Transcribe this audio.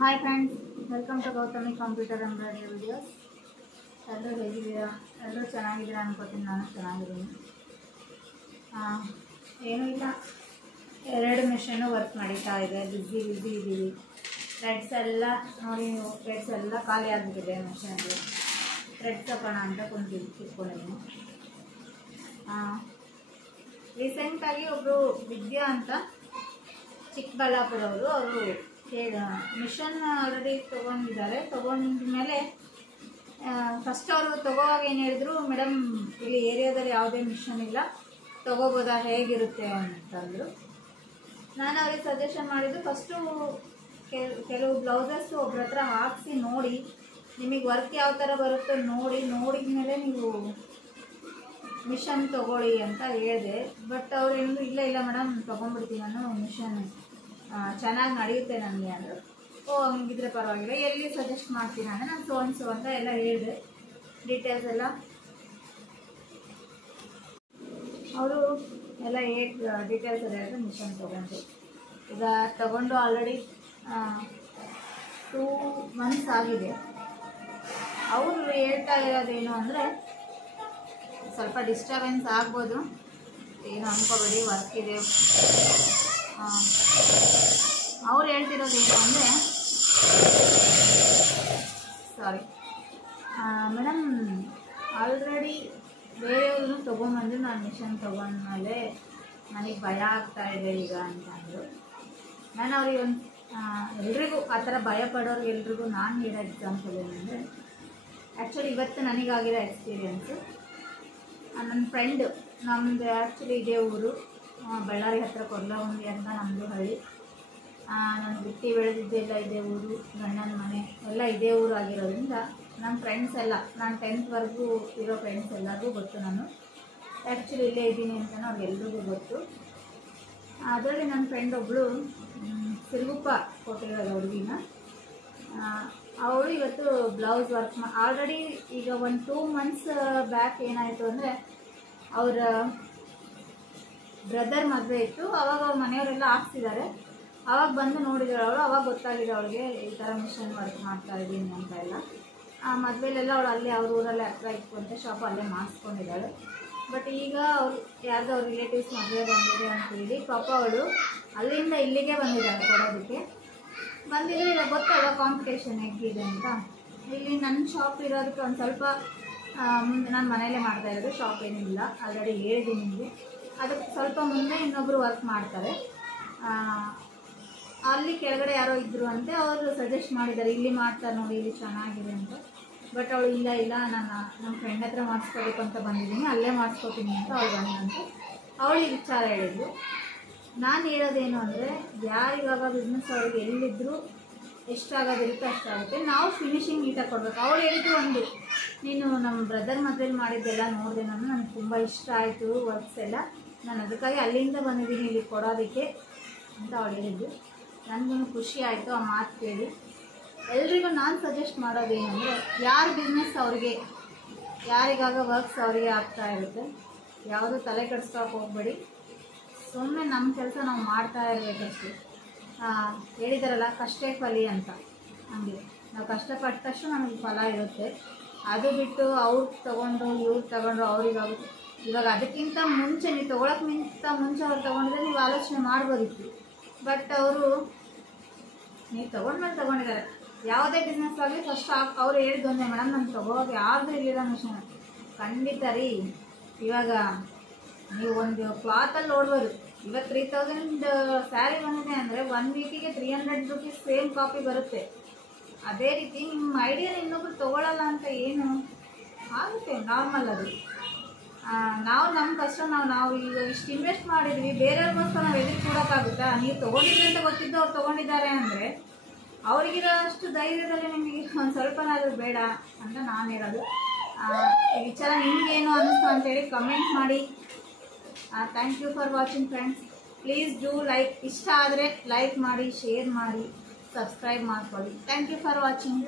Hi friends, welcome to Gautami computer embroidery videos. ಎಲ್ಲರೂ ಹೇಗಿದ್ದೀರಾ? ಎಲ್ಲರೂ ಚೆನ್ನಾಗಿದ್ದೀರಾ ಅನ್ಕೋತೀನಿ. ನಾನು ಚೆನ್ನಾಗಿದ್ದೀನಿ. ಏನೂ ಇಲ್ಲ, 2 ಮಿಷನ್ನು ವರ್ಕ್ ನಡೀತಾ ಇದೆ. ಬಿಸಿ ಇದ್ದೀವಿ. ಥ್ರೆಡ್ಸ್ ಎಲ್ಲ ನೋಡಿ, ನೀವು ಥ್ರೆಡ್ಸ್ ಎಲ್ಲ ಖಾಲಿ ಆಗಿಬಿಟ್ಟಿದೆ ಮಿಷನ್ಗೆ. ಥ್ರೆಡ್ಸ್ ಹಾಕೋಣ ಅಂತ ಕುತ್ಕೊಂಡಿದ್ದೀನಿ. ರೀಸೆಂಟಾಗಿ ಒಬ್ಬರು ವಿದ್ಯಾ ಅಂತ ಚಿಕ್ಕಬಳ್ಳಾಪುರವರು, ಅವರು ಮಿಷನ್ ಆಲ್ರೆಡಿ ತೊಗೊಂಡಿದ್ದಾರೆ. ತೊಗೊಂಡ್ಮೇಲೆ ಫಸ್ಟ್ ಅವರು ತೊಗೋವಾಗ ಏನು ಹೇಳಿದ್ರು, ಮೇಡಮ್ ಇಲ್ಲಿ ಏರಿಯಾದಲ್ಲಿ ಯಾವುದೇ ಮಿಷನ್ ಇಲ್ಲ, ತೊಗೋಬೋದಾ, ಹೇಗಿರುತ್ತೆ ಅಂತಂದರು. ನಾನು ಅವ್ರಿಗೆ ಸಜೆಷನ್ ಮಾಡಿದ್ದು, ಫಸ್ಟು ಕೆಲವು ಬ್ಲೌಸಸ್ಸು ಒಬ್ರ ಹತ್ರ ಹಾಕಿಸಿ ನೋಡಿ, ನಿಮಗೆ ವರ್ಕ್ ಯಾವ ಥರ ಬರುತ್ತೋ ನೋಡಿದ ಮೇಲೆ ನೀವು ಮಿಷನ್ ತೊಗೊಳ್ಳಿ ಅಂತ ಹೇಳಿದೆ. ಬಟ್ ಅವ್ರು ಏನು ಇಲ್ಲ ಮೇಡಮ್ ತೊಗೊಂಡ್ಬಿಡ್ತೀನಿ ನಾನು, ಮಿಷನ್ ಚೆನ್ನಾಗಿ ನಡೆಯುತ್ತೆ ನನಗೆ ಅಂದರು. ಹಂಗಿದ್ರೆ ಪರವಾಗಿಲ್ಲ, ಎಲ್ಲಿ ಸಜೆಸ್ಟ್ ಮಾಡ್ತೀನಿ ಅಂದರೆ ನಾನು ಸೋ ಅಂತ ಎಲ್ಲ ಹೇಳಿದೆ, ಡೀಟೇಲ್ಸ್ ಎಲ್ಲ. ಅವರು ಎಲ್ಲ ಡೀಟೇಲ್ಸ್ ಎಲ್ಲ ಹೇಳಿದ್ರೆ ಮಿಷನ್ ತೊಗೊಂಡು, ಈಗ ತೊಗೊಂಡು ಆಲ್ರೆಡಿ 2 ಮಂತ್ಸ್ ಆಗಿದೆ. ಅವರು ಹೇಳ್ತಾ ಇರೋದೇನು ಅಂದರೆ, ಸ್ವಲ್ಪ ಡಿಸ್ಟರ್ಬೆನ್ಸ್ ಆಗ್ಬೋದು, ಏನು ಅಂದ್ಕೋಬೇಡಿ, ವರ್ಕ್ ಇದೆ. ಅವ್ರು ಹೇಳ್ತಿರೋದೇನು ಅಂದರೆ, ಸಾರಿ ಮೇಡಮ್, ಆಲ್ರೆಡಿ ಬೇರೆಯವ್ರನ್ನೂ ತೊಗೊಂಬಂದು ನಾನು ಮಿಷನ್ ತೊಗೊಂಡ್ಮೇಲೆ ನನಗೆ ಭಯ ಆಗ್ತಾಯಿದೆ ಈಗ ಅಂತಂದರು. ನಾನು ಅವ್ರಿಗೆ ಎಲ್ರಿಗೂ ಆ ಥರ ಭಯ ಪಡೋರಿಗೆ ಎಲ್ರಿಗೂ ನಾನು ನೀಡೋ ಎಕ್ಸಾಂಪಲ್ ಏನಂದರೆ, ಆ್ಯಕ್ಚುಲಿ ಇವತ್ತು ನನಗಾಗಿರೋ ಎಕ್ಸ್ಪೀರಿಯೆನ್ಸು. ನನ್ನ ಫ್ರೆಂಡು, ನಮ್ಮದು ಆ್ಯಕ್ಚುಲಿ ಇದೇ ಊರು, ಬಳ್ಳಾರಿ ಹತ್ತಿರ ಕೊರ್ಲಗುಂಡಿ ಅಂತ ನಮ್ಮದು ಹಳ್ಳಿ. ನಾನು ಬಿಟ್ಟು ಬೆಳೆದಿದ್ದೆಲ್ಲ ಇದೇ ಊರು, ಗಂಡನ ಮನೆ ಎಲ್ಲ ಇದೇ ಊರು ಆಗಿರೋದ್ರಿಂದ ನಮ್ಮ ಫ್ರೆಂಡ್ಸ್ ಎಲ್ಲ, ನಾನು 10th ಇರೋ ಫ್ರೆಂಡ್ಸ್ ಎಲ್ಲರಿಗೂ ಗೊತ್ತು. ನಾನು ಆ್ಯಕ್ಚುಲಿ ಇಲ್ಲೇ ಇದ್ದೀನಿ ಅಂತಲೂ ಅವ್ರಿಗೆಲ್ರಿಗೂ ಗೊತ್ತು. ಅದರಲ್ಲಿ ನನ್ನ ಫ್ರೆಂಡ್ ಒಬ್ಬಳು ಸಿರುಗುಪ್ಪ ಕೊಟ್ಟಿರೋದು ಹುಡುಗಿನ. ಅವಳು ಇವತ್ತು ಬ್ಲೌಸ್ ವರ್ಕ್ ಆಲ್ರೆಡಿ ಈಗ 1-2 ಮಂತ್ಸ್ ಬ್ಯಾಕ್ ಏನಾಯಿತು ಅಂದರೆ, ಅವರ ಬ್ರದರ್ ಮದುವೆ ಇತ್ತು. ಆವಾಗ ಅವ್ರ ಮನೆಯವರೆಲ್ಲ ಹಾಕ್ಸಿದ್ದಾರೆ. ಆವಾಗ ಬಂದು ನೋಡಿದಾಳೆ ಅವಳು. ಆವಾಗ ಗೊತ್ತಾಗಿದೆ ಅವಳಿಗೆ ಈ ಥರ ಮಿಷನ್ ವರ್ಕ್ ಮಾಡ್ತಾ ಇದ್ದೀನಿ ಅಂತ ಎಲ್ಲ. ಆ ಮದುವೆಲೆಲ್ಲ ಅವಳು ಅಲ್ಲೇ ಅವ್ರ ಊರಲ್ಲೇ ಹತ್ರ ಇತ್ತು ಅಂತ ಶಾಪ್ ಅಲ್ಲೇ ಮಾಡಿಸ್ಕೊಂಡಿದ್ದಾಳೆ. ಬಟ್ ಈಗ ಅವ್ರು ಯಾರ್ದೋ ಅವ್ರ ರಿಲೇಟಿವ್ಸ್ ಮದುವೆ ಬಂದಿದೆ ಅಂತೇಳಿ ಪಾಪ ಅವಳು ಅಲ್ಲಿಂದ ಇಲ್ಲಿಗೆ ಬಂದಿದ್ದಾಳೆ ಕೊಡೋದಕ್ಕೆ. ಬಂದಿದ್ದು ಈಗ ಗೊತ್ತಲ್ಲ ಕಾಂಪಿಟೇಷನ್ ಹೇಗಿದೆ ಅಂತ. ಇಲ್ಲಿ ನನ್ನ ಶಾಪ್ ಇರೋದಕ್ಕೆ ಒಂದು ಸ್ವಲ್ಪ ಮುಂದೆ, ನಾನು ಮನೆಯಲ್ಲೇ ಮಾಡ್ತಾ ಇರೋದು, ಶಾಪ್ ಏನಿಲ್ಲ, ಆಲ್ರೆಡಿ ಹೇಳಿದ್ದೀನಿ ನಿಮಗೆ. ಅದಕ್ಕೆ ಸ್ವಲ್ಪ ಮುಂದೆ ಇನ್ನೊಬ್ಬರು ವರ್ಕ್ ಮಾಡ್ತಾರೆ. ಅಲ್ಲಿ ಕೆಳಗಡೆ ಯಾರೋ ಇದ್ದರು ಅಂತೆ, ಅವರು ಸಜೆಸ್ಟ್ ಮಾಡಿದ್ದಾರೆ, ಇಲ್ಲಿ ಮಾಡ್ತಾರೆ ನೋಡಿ, ಇಲ್ಲಿ ಚೆನ್ನಾಗಿದೆ ಅಂತ. ಬಟ್ ಅವಳು ಇಲ್ಲ ನಮ್ಮ ಫ್ರೆಂಡ್ ಹತ್ರ ಮಾಡಿಸ್ಕೋಬೇಕು ಅಂತ ಬಂದಿದ್ದೀನಿ, ಅಲ್ಲೇ ಮಾಡಿಸ್ಕೋತೀನಿ ಅಂತ ಅವಳು ಬಂದಂತೆ. ಅವಳಿಗೆ ವಿಚಾರ ಹೇಳಿದ್ರು. ನಾನು ಹೇಳೋದೇನು ಅಂದರೆ, ಯಾರಿವಾಗ ಬಿಸ್ನೆಸ್ ಅವ್ರಿಗೆ ಎಲ್ಲಿದ್ದರೂ ಎಷ್ಟಾಗೋದಿರುತ್ತೆ ಅಷ್ಟಾಗುತ್ತೆ, ನಾವು ಫಿನಿಶಿಂಗ್ ನೀಟಾಗಿ ಕೊಡಬೇಕು. ಅವಳು ಹೇಳಿದ್ದು ಒಂದು, ನೀನು ನಮ್ಮ ಬ್ರದರ್ ಮದುವೆಲಿ ಮಾಡಿದ್ದೆಲ್ಲ ನೋಡಿದೆ ನಾನು, ನನಗೆ ತುಂಬ ಇಷ್ಟ ಆಯಿತು ವರ್ಕ್ಸ್ ಎಲ್ಲ, ನಾನು ಅದಕ್ಕಾಗಿ ಅಲ್ಲಿಂದ ಬಂದಿದ್ದೀನಿ ಇಲ್ಲಿ ಕೊಡೋದಕ್ಕೆ ಅಂತ ಅವಳು ಹೇಳಿದ್ದು. ನನಗೂ ಖುಷಿ ಆಯಿತು ಆ ಮಾತು ಕೇಳಿ. ಎಲ್ರಿಗೂ ನಾನು ಸಜೆಸ್ಟ್ ಮಾಡೋದೇನು ಅಂದರೆ, ಯಾರ ಬಿಸ್ನೆಸ್ ಅವ್ರಿಗೆ, ಯಾರಿಗಾಗ ವರ್ಕ್ಸ್ ಅವರಿಗೆ ಆಗ್ತಾ ಇರುತ್ತೆ, ಯಾವುದೂ ತಲೆ ಕೆಡಿಸ್ಕೊಳಕ್ಕೆ ಹೋಗಬೇಡಿ. ಸುಮ್ಮನೆ ನಮ್ಮ ಕೆಲಸ ನಾವು ಮಾಡ್ತಾ ಇರಬೇಕಷ್ಟೇ. ಹೇಳಿದಾರಲ್ಲ, ಕಷ್ಟೇ ಫಲಿ ಅಂತ, ಹಂಗೆ ನಾವು ಕಷ್ಟಪಟ್ಟ ತಕ್ಷಣ ನಮಗೆ ಫಲ ಇರುತ್ತೆ. ಅದು ಬಿಟ್ಟು ಅವ್ರು ತೊಗೊಂಡ್ರು ಇವ್ರು ತೊಗೊಂಡ್ರು ಅವ್ರಿಗಾಗುತ್ತೆ. ಇವಾಗ ಅದಕ್ಕಿಂತ ಮುಂಚೆ, ನೀವು ತೊಗೊಳಕ್ಕಿಂತ ಮುಂಚೆ ಅವ್ರು ತೊಗೊಂಡಿದ್ರೆ ನೀವು ಆಲೋಚನೆ ಮಾಡ್ಬೋದಿತ್ತು. ಬಟ್ ಅವರು ನೀವು ತೊಗೊಂಡ್ಮೇಲೆ ತೊಗೊಂಡಿದ್ದಾರೆ. ಯಾವುದೇ ಬಿಸ್ನೆಸ್ ಆಗಲಿ ಫಸ್ಟ್ ಅವ್ರು ಹೇಳಿದ್ದೊಂದೇ, ಮೇಡಮ್ ನಾನು ತೊಗೋವಾಗ ಯಾರ್ದು ಇರಲಿಲ್ಲ ಮಿಷನ್. ಖಂಡಿತ ರೀ, ಇವಾಗ ನೀವು ಒಂದು ಕ್ಲಾತಲ್ಲಿ ನೋಡ್ಬೋದು, ಇವತ್ತು 3000 ಸ್ಯಾರಿ ಬಂದಿದೆ ಅಂದರೆ 1 ವೀಕಿಗೆ 300 ರೂಪೀಸ್ ಸೇಮ್ ಕಾಪಿ ಬರುತ್ತೆ. ಅದೇ ರೀತಿ ನಿಮ್ಮ ಐಡಿಯಾನ ಇನ್ನೊಬ್ರು ತೊಗೊಳ್ಳಲ್ಲ ಅಂತ ಏನು ಆಗುತ್ತೆ, ನಾರ್ಮಲ್ ಅದು. ನಾವು ನಮ್ಮ ಕಷ್ಟ ನಾವು ಈಗ ಇಷ್ಟು ಇನ್ವೆಸ್ಟ್ ಮಾಡಿದ್ವಿ, ಬೇರೆಯವ್ರಿಗೋಸ್ಕರ ನಾವು ಎದುರು ಕೊಡೋಕ್ಕಾಗುತ್ತಾ? ನೀವು ತೊಗೊಂಡಿದ್ರಿ ಅಂತ ಗೊತ್ತಿದ್ದು ಅವ್ರು ತೊಗೊಂಡಿದ್ದಾರೆ ಅಂದರೆ ಅವ್ರಿಗಿರೋ ಅಷ್ಟು ಧೈರ್ಯದಲ್ಲಿ ನಿಮಗೆ ಒಂದು ಸ್ವಲ್ಪನಾದರೂ ಬೇಡ ಅಂತ ನಾನು ಹೇಳೋದು. ಈ ವಿಚಾರ ನಿಮಗೇನು ಅನ್ನಿಸ್ತು ಅಂತೇಳಿ ಕಮೆಂಟ್ ಮಾಡಿ. Thank you for watching friends. Please do like, ಇಷ್ಟ ಆದರೆ ಲೈಕ್ ಮಾಡಿ, ಶೇರ್ ಮಾಡಿ, ಸಬ್ಸ್ಕ್ರೈಬ್ ಮಾಡ್ಕೊಳ್ಳಿ. Thank you for watching.